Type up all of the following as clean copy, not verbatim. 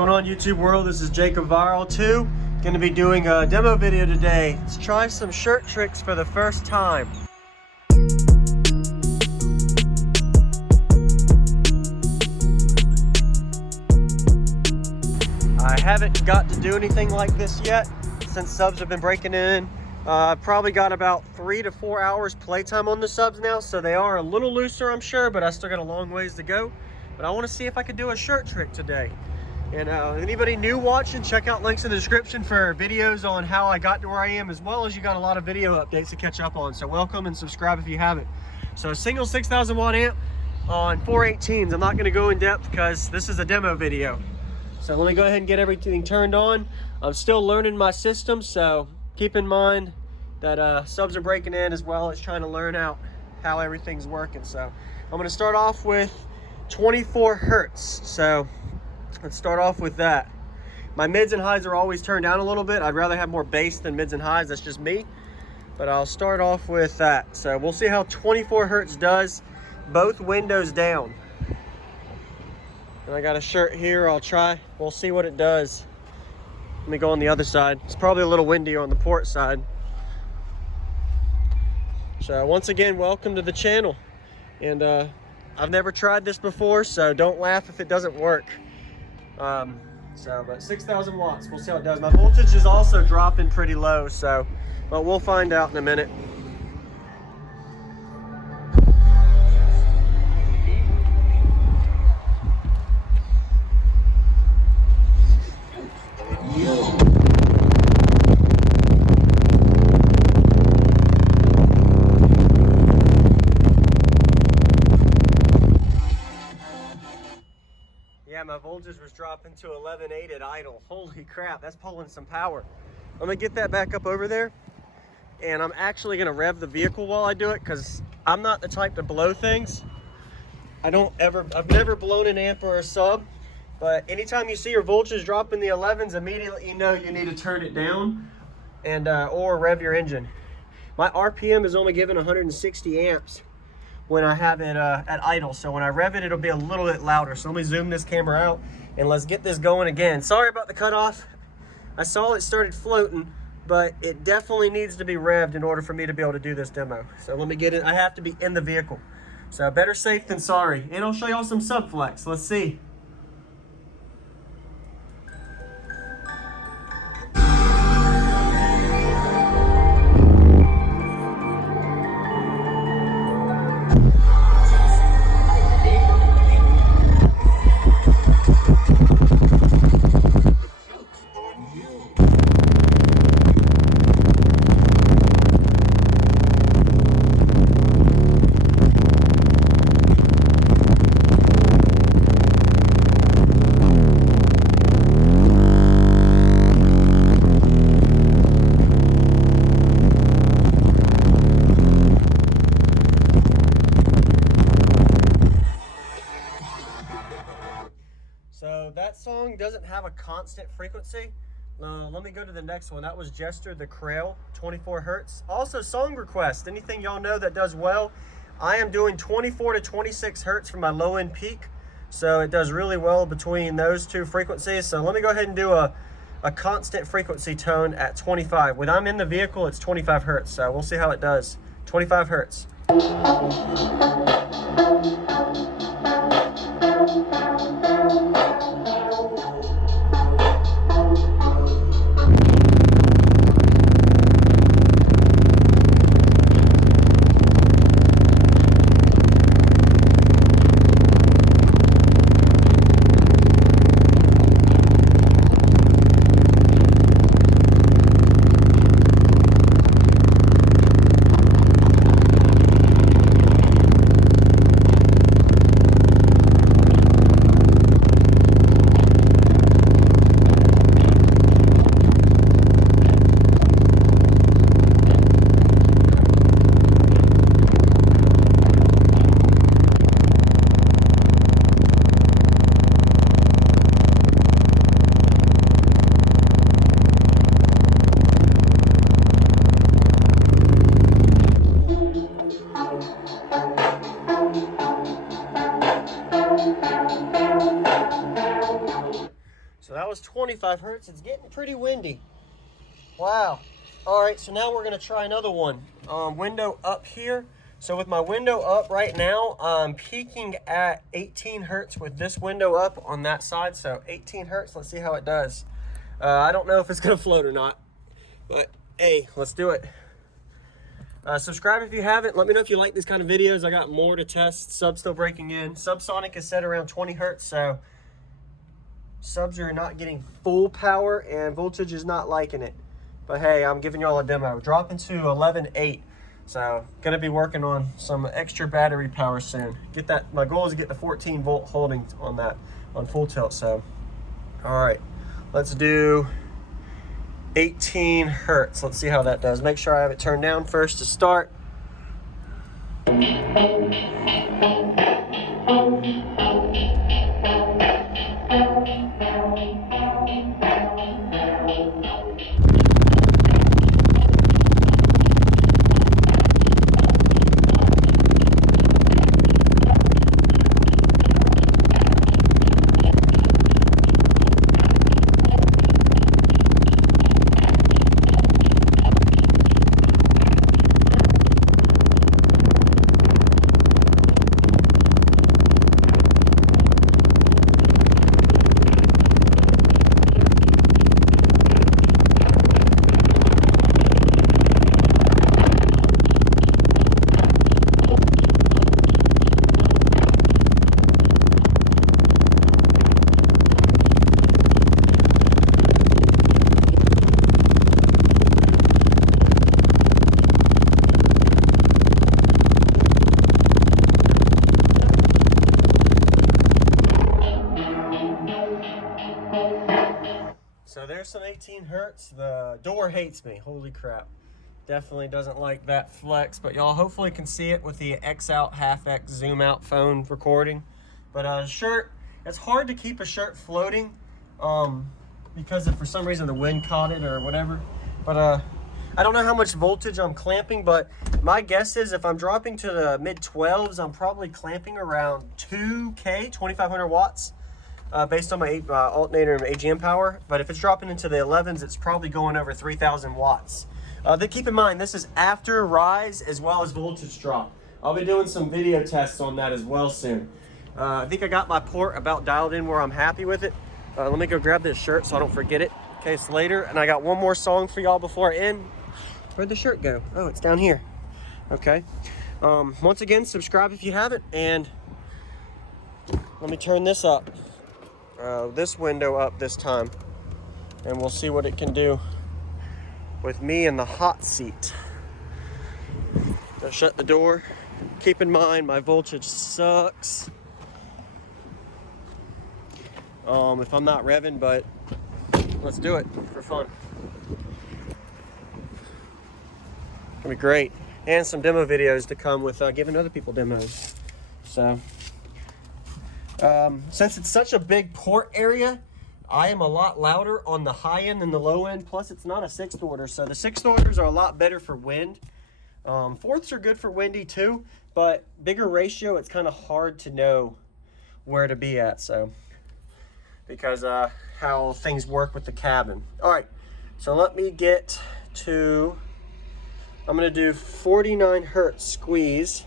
going on, YouTube world? This is Jacob Viral 2. Going to be doing a demo video today. Let's try some shirt tricks for the first time. I haven't got to do anything like this yet since subs have been breaking in. I've probably got about 3 to 4 hours playtime on the subs now, so they are a little looser, I'm sure, but I still got a long ways to go. But I want to see if I can do a shirt trick today. And anybody new watching, check out links in the description for videos on how I got to where I am, as well as you got a lot of video updates to catch up on. So welcome and subscribe if you haven't. So a single 6,000 watt amp on 418s. I'm not going to go in depth because this is a demo video. So let me go ahead and get everything turned on. I'm still learning my system, so keep in mind that subs are breaking in as well as trying to learn out how everything's working. So I'm going to start off with 24 hertz. So let's start off with that. My mids and highs are always turned down a little bit. I'd rather have more bass than mids and highs. That's just me. But I'll start off with that. So we'll see how 24 hertz does, both windows down. And I got a shirt here. I'll try. We'll see what it does. Let me go on the other side. It's probably a little windy on the port side. So once again, welcome to the channel. And I've never tried this before, so don't laugh if it doesn't work. But 6,000 watts, we'll see how it does. My voltage is also dropping pretty low, but we'll find out in a minute. Yeah, my voltage was dropping to 11.8 at idle. Holy crap, that's pulling some power. I'm gonna get that back up over there, and I'm actually gonna rev the vehicle while I do it because I'm not the type to blow things. I've never blown an amp or a sub, but anytime you see your voltage drop in the 11s, immediately you know you need to turn it down and or rev your engine. My RPM is only given 160 amps when I have it at idle. So when I rev it, it'll be a little bit louder. So let me zoom this camera out and let's get this going again. Sorry about the cutoff. I saw it started floating, but it definitely needs to be revved in order for me to be able to do this demo. So let me get it. I have to be in the vehicle. So better safe than sorry. And I'll show y'all some subflex. Let's see. So that song doesn't have a constant frequency. Let me go to the next one. That was Jester the Krail, 24 hertz. Also, song request. Anything y'all know that does well. I am doing 24 to 26 hertz for my low end peak. So it does really well between those two frequencies. So let me go ahead and do a constant frequency tone at 25. When I'm in the vehicle, it's 25 hertz. So we'll see how it does. 25 hertz. So that was 25 hertz. It's getting pretty windy. Wow. All right, so now we're gonna try another one. Window up here. So with my window up right now, I'm peaking at 18 hertz with this window up on that side. So 18 hertz, let's see how it does. I don't know if it's gonna float or not, but hey, let's do it. Subscribe if you haven't. Let me know if you like these kind of videos. I got more to test. Sub's still breaking in. Subsonic is set around 20 hertz, so subs are not getting full power and voltage is not liking it. But hey, I'm giving y'all a demo. Dropping to 11.8. So gonna be working on some extra battery power soon. Get that, my goal is to get the 14 volt holding on that, on full tilt. So, all right, let's do 18 hertz. Let's see how that does. Make sure I have it turned down first to start. So there's some 18 hertz. The door hates me. Holy crap. Definitely doesn't like that flex, but y'all hopefully can see it with the X out, half X zoom out phone recording. But shirt, it's hard to keep a shirt floating because if for some reason the wind caught it or whatever. But I don't know how much voltage I'm clamping, but my guess is if I'm dropping to the mid 12s, I'm probably clamping around 2K, 2500 watts. Based on my alternator and AGM power, but if it's dropping into the 11s, it's probably going over 3,000 watts. Then keep in mind, this is after rise as well as voltage drop. I'll be doing some video tests on that as well soon. I think I got my port about dialed in where I'm happy with it. Let me go grab this shirt so I don't forget it in case later. And I got one more song for y'all before I end. Where'd the shirt go? Oh, it's down here. Okay. Once again, subscribe if you haven't, and let me turn this up. This window up this time, and we'll see what it can do with me in the hot seat. I'll shut the door. Keep in mind my voltage sucks if I'm not revving, but let's do it for fun. It's gonna be great, and some demo videos to come with giving other people demos. So since it's such a big port area, I am a lot louder on the high end than the low end. Plus, it's not a 6th order, so the 6th orders are a lot better for wind. 4ths are good for windy too, but bigger ratio, it's kind of hard to know where to be at. So, because how things work with the cabin. All right, so let me get to. I'm gonna do 49 hertz squeeze.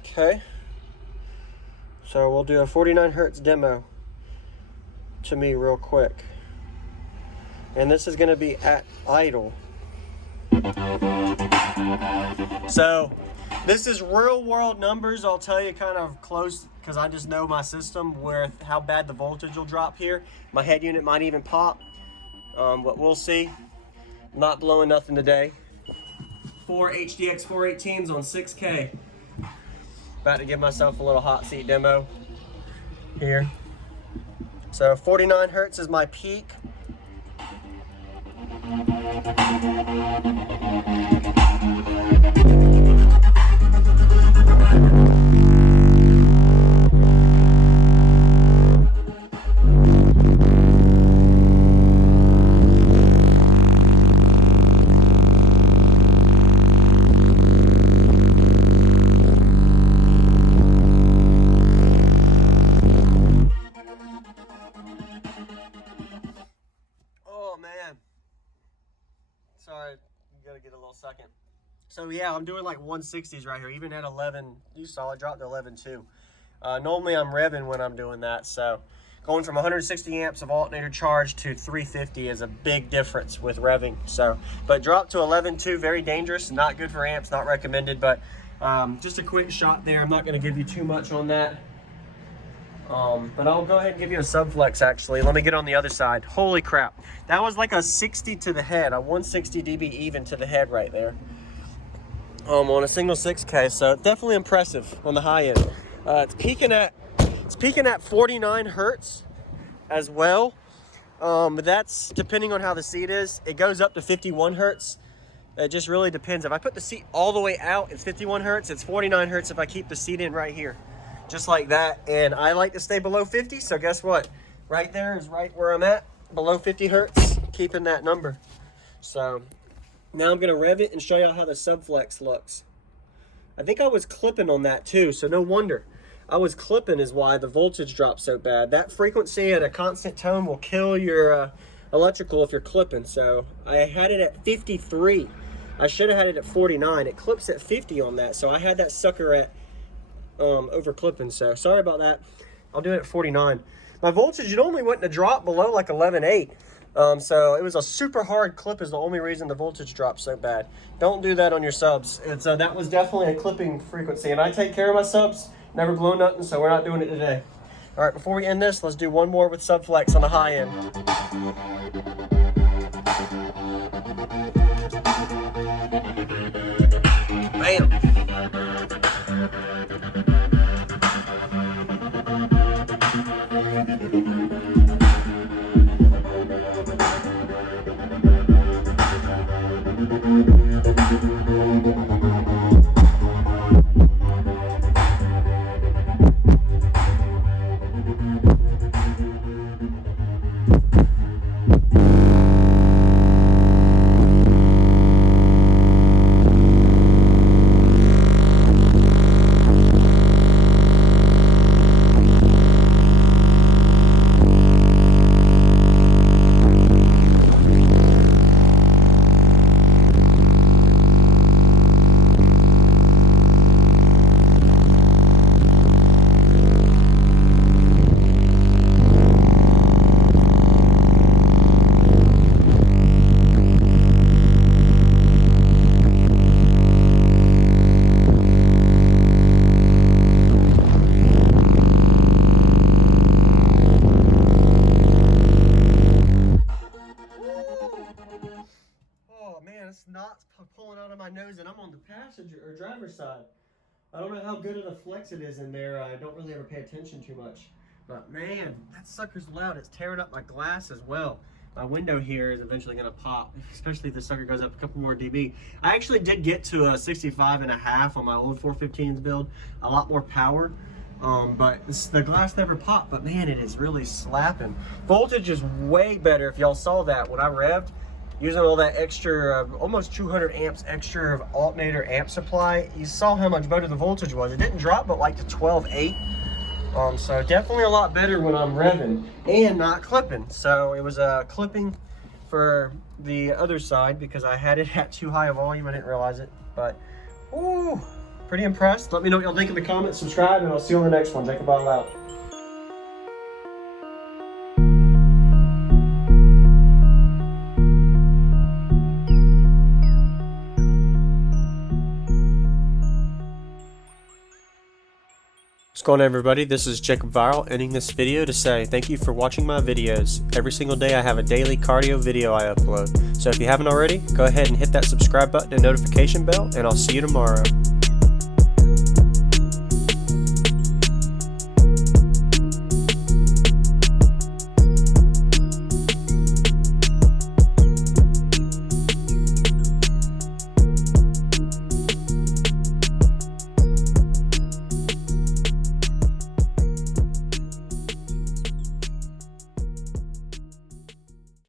Okay. So we'll do a 49 hertz demo to me real quick. And this is gonna be at idle. So this is real world numbers. I'll tell you kind of close because I just know my system where how bad the voltage will drop here. My head unit might even pop, but we'll see. I'm not blowing nothing today. 4 HDX 418s on 6K. About to give myself a little hot seat demo here. So 49 hertz is my peak. a second. So yeah, I'm doing like 160s right here. Even at 11, you saw it dropped to 11.2. Normally I'm revving when I'm doing that, so going from 160 amps of alternator charge to 350 is a big difference with revving. So, but drop to 11.2, very dangerous, not good for amps, not recommended. But just a quick shot there. I'm not going to give you too much on that. But I'll go ahead and give you a subflex actually. Let me get on the other side. Holy crap. That was like a 60 to the head, a 160 dB even to the head right there. On a single 6K, so definitely impressive on the high end. It's peaking at 49 hertz as well. But that's depending on how the seat is. It goes up to 51 hertz. It just really depends. If I put the seat all the way out, it's 51 hertz. It's 49 hertz if I keep the seat in right here. Just like that. And I like to stay below 50, so guess what? Right there is right where I'm at, below 50 hertz, keeping that number. So now I'm gonna rev it and show you how the subflex looks. I think I was clipping on that too, so no wonder. I was clipping is why the voltage dropped so bad. That frequency at a constant tone will kill your electrical if you're clipping. So I had it at 53. I should have had it at 49. It clips at 50 on that, so I had that sucker at over clipping. So sorry about that. I'll do it at 49. My voltage normally wouldn't have dropped below like 11.8. So it was a super hard clip is the only reason the voltage dropped so bad. Don't do that on your subs. And so that was definitely a clipping frequency, and I take care of my subs, never blow nothing, so we're not doing it today. All right, before we end this, let's do one more with subflex on the high end. Bam. Knots pulling out of my nose, and I'm on the passenger or driver's side. I don't know how good of a flex it is in there. I don't really ever pay attention too much, but man, that sucker's loud. It's tearing up my glass as well. My window here is eventually going to pop, especially if the sucker goes up a couple more dB. I actually did get to a 65.5 on my old 415s build, a lot more power. But the glass never popped, but man, it is really slapping. Voltage is way better. If y'all saw that when I revved, using all that extra, almost 200 amps extra of alternator amp supply, you saw how much better the voltage was. It didn't drop, but like to 12.8. So definitely a lot better when I'm revving and not clipping. So it was clipping for the other side because I had it at too high a volume. I didn't realize it, but ooh, pretty impressed. Let me know what y'all think in the comments, subscribe, and I'll see you on the next one. Check the bottle out. What's going on, everybody? This is Jacob Viral, ending this video to say thank you for watching my videos. Every single day I have a daily cardio video I upload. So if you haven't already, go ahead and hit that subscribe button and notification bell, and I'll see you tomorrow.